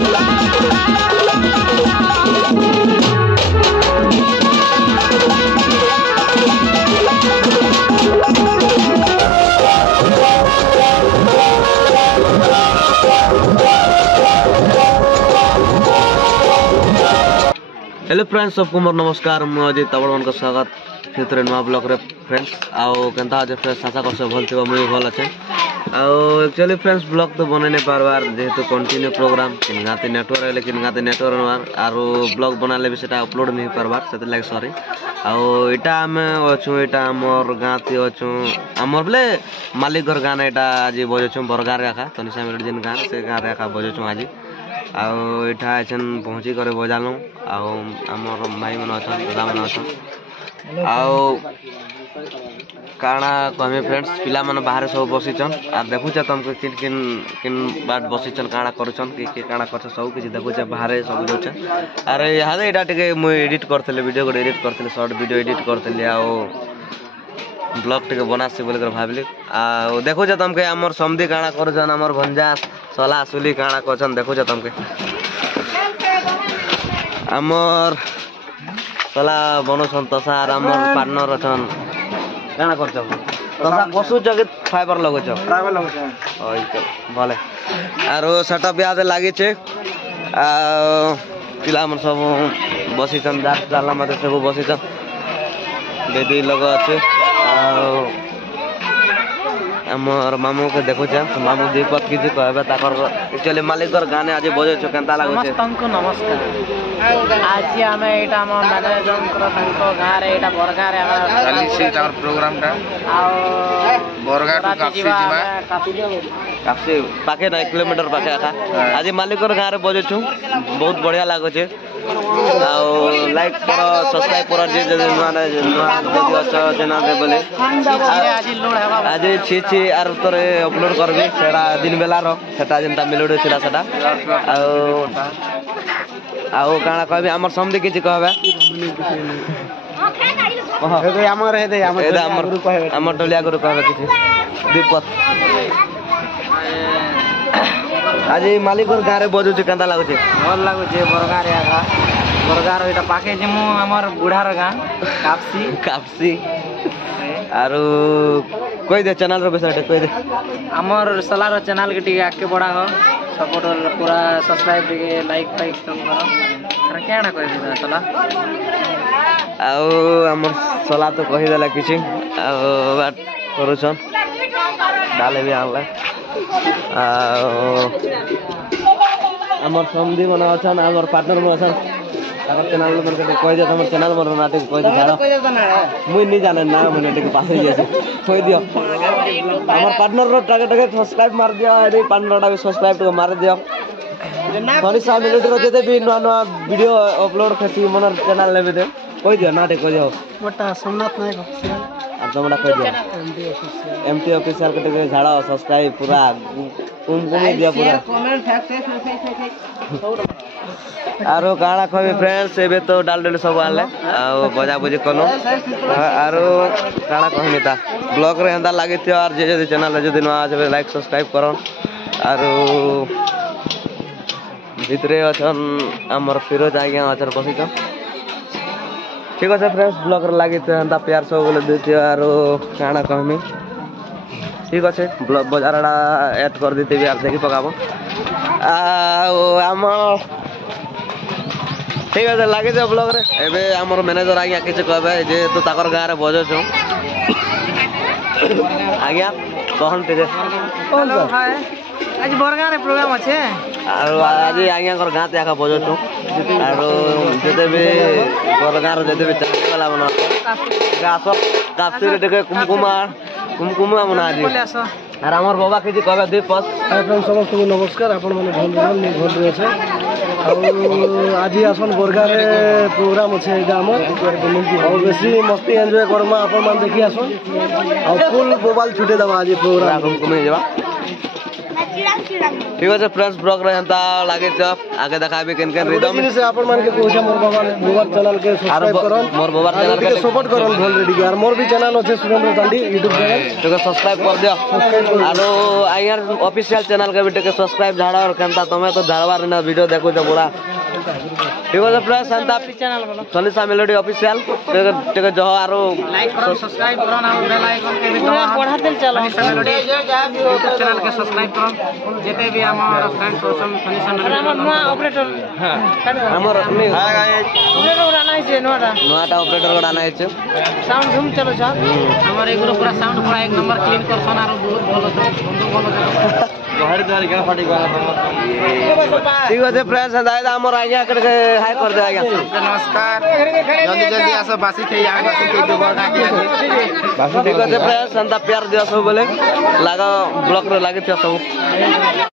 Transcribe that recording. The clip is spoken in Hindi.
हेलो फ्रेंड्स सबको मोर नमस्कार मु अजय तबड़ मन को स्वागत फिर नुआ ब्लॉग रे फ्रेंड्स आउ केनता आज फ्रेंड्स आशा कर भल थो मुझे भल अच्छे आउ एक्चुअली फ्रेंड्स ब्लॉग तो बन नहीं पार्बार जेहेतु कंटिन्यू प्रोग्राम किन गाते नेटवर्क है किन गाते नेटवर्क आरो ब्लॉग बनाले भी सेटा अपलोड नहीं पार्बार से लाइक सॉरी आउ इटा आम अच्छू इटा आमर गाँती अच्छू आमर बोले मालिक घर गाना यहाँ आज बजाऊँ बरगार आखा तनिषा मिलट जेन गाँ से गाँव आखा बजाऊँ आज आउ इठा एछन पहुँची करे बजालूँ आउ आमर भाई मन अच्छा दादा मन अच्छा आउ काना कहमे फ्रेंड्स पिला मन बाहर सब बसीचन आर देखुछ तुमको किन किन किन बाट बसीचन काना करूछन कि काना करछ सब किछ देखुछ बाहर सब जोछ अरे यहाँ एटा टिके मु एडिट करथले वीडियो को एडिट करथले शॉर्ट वीडियो एडिट करथले आउ ब्लॉग टिके बनासी बोल कर भाबली आ देखुछ तुमके हमर समधी काना करछन हमर भंजा सला सुली काना करछन देखुछ तुमके हमर सला बनछन तसार हमर पार्टनर अछन काना करछ तसा कसु जगे फाइबर लगछ ओइ त भले आरो सेटअप याद लागी छे आ पिला हमर सब बसीचन जाला मते सब बसीचन बेदी लग अछि आमर मामू के देखो मामू दीपक किसी कहबे ताकर एक्चुअली मालिक घर गाने आज बजे छ केनता लागो छै समस्त नमस्कार आज हम एटा हम मैनेजर कर तांको गां रे एटा बरगा रे चाली से तार प्रोग्राम का आ बरगा टू काफी जीवा काफी पाके ना 1 किलोमीटर पाके आका आज मालिक घर गां रे बजे छु बहुत बढ़िया लागो छै आउ लाइक करो सब्सक्राइब करो जे जे नुआ वीडियो अच्छा जना दे बोले आज छी छी आर तोरे अपलोड करबे सेरा दिन बेला रो सेटा जेंता मिलोड छिला सेटा आउ काना कहबे हमर समझे किछ कहबे हे हमर टोलिया गुरु कहबे किछ दीपक आज मालिक गाँ रे बजू छ केनता लागो छ भल लागो छ बरगार आगा बरगार एटा पाके जे मु हमर बुढ़ार गाँ कापसी आरो कोई दे चैनल रो विषय कोई दे हमर सलार चैनल के टिके आके बढ़ा हो सपोर्ट पूरा सब्सक्राइब के लाइक सब करो अरे केना कोई दे सला आउ हमर सला तो कहि देला किछि आ बात करूछन डाले भी आनला हमर समधी मन अछन हमर पार्टनर मन अछन ताकर चैनल मन के कहि दे हमर चैनल मन नाटक कहि दे जानो मुई नहीं जाने ना मने टिके पास हो जासे कहि दियो हमर पार्टनर रो टाके सब्सक्राइब मार दियो अरे पार्टनर टा सब्सक्राइब तो मार दियो तनिषा मिलट रो जते भी नवा वीडियो अपलोड करती मन चैनल लेबे दे कहि दियो नाटक कहि दियो मोटा सोमनाथ नायक ऑफिशियल अब तुमरा कहि दियो एमटी ऑफिशियल के टिके झाड़ा सब्सक्राइब पूरा कुमकुमी दिया पूरा कमेंट फैक्ट आरो काना कहबे फ्रेंड्स एबे तो डाल डाल सब आले आ बजा बजी कलो आरो काना कहमी ता ब्लॉग रे हंदा लागे थियो और जे जे चैनल जे दिन आज लाइक सब्सक्राइब करो आरो भितरे अछन हमर फिरोज आज्ञा अछन बसी छ ठीक আছে फ्रेंड्स ब्लॉग रे लागे तो हंदा प्यार सब बोले दिथियो आरो काना कहमी ठीक আছে ब्लॉग बजारडा ऐड कर देते भी आप देखि पकाबो आ हम ठीक है लगे जो ब्लॉग रे एबे हमर मैनेजर आज्ञा किछ कहबे जे तो ताकर गां रे बजो छ आज्ञा कहन ते हेलो हाय आज बरगा रे प्रोग्राम अछि आरो आज आज्ञा कर गां ते आका बजो छ आरो जते भी बरगा रे जते भी चले वाला बना गासो काफी रे देखे कुमकुमा मना आज आर हमर बाबा के जे कहबे दीपक फ्रेंड्स समस्त को नमस्कार आपण माने भल रे छै आज आसन बरगा रे प्रोग्राम अछि गाम और बेसी मस्ती एंजॉय करमा आपण मान देखि आसन और फुल मोबाइल छुटे दबा आज प्रोग्राम घुमे जेबा ठीक আছে फ्रेंड्स ब्लॉग रे हंता लागे छ आगे देखाबे केन केन रिदम से अपन मान के कोछा मोर बाबा चैनल के सब्सक्राइब करन मोर बाबा चैनल के सपोर्ट करन भल रेडी यार मोर भी चैनल আছে सुरेंद्र तांडी YouTube चैनल तो सब्सक्राइब कर दियो आरो आयर ऑफिशियल चैनल के भी के सब्सक्राइब झाड़ा और केनता तमे तो झाड़वार ना वीडियो देखो छ पूरा ठीक है फ्रेंड्स हंता चैनल बोलो सलीसा मेलोडी ऑफिशियल ठीक जो आरो लाइक करो सब्सक्राइब करो ना बेल आइकन के भी दबाओ बढ़ा देल चलो सलीसा मेलोडी YouTube चैनल के सब्सक्राइब करो जेते भी हमर फ्रेंड सोशल सलीसा मेलोडी हमर नया ऑपरेटर हां हमर हां गाइस ऑपरेटर उड़ाना है नोटा ऑपरेटर उड़ाना है साउंड झूम चलो छ हमर एगो पूरा साउंड पूरा एक नंबर क्लीन करछन आरो बहुत भलो छ भलो बाहर द्वार के फाटी गला ठीक है फ्रेंड्स दादा हमर आइया करके हाय कर दे आइया नमस्कार जल्दी जल्दी आसो बासी थे यहाँ बासी थे जो बड़ा बासी ठीक है फ्रेंड्स अंता प्यार दिया सब बोले लागा ब्लॉक रे लागे छ सब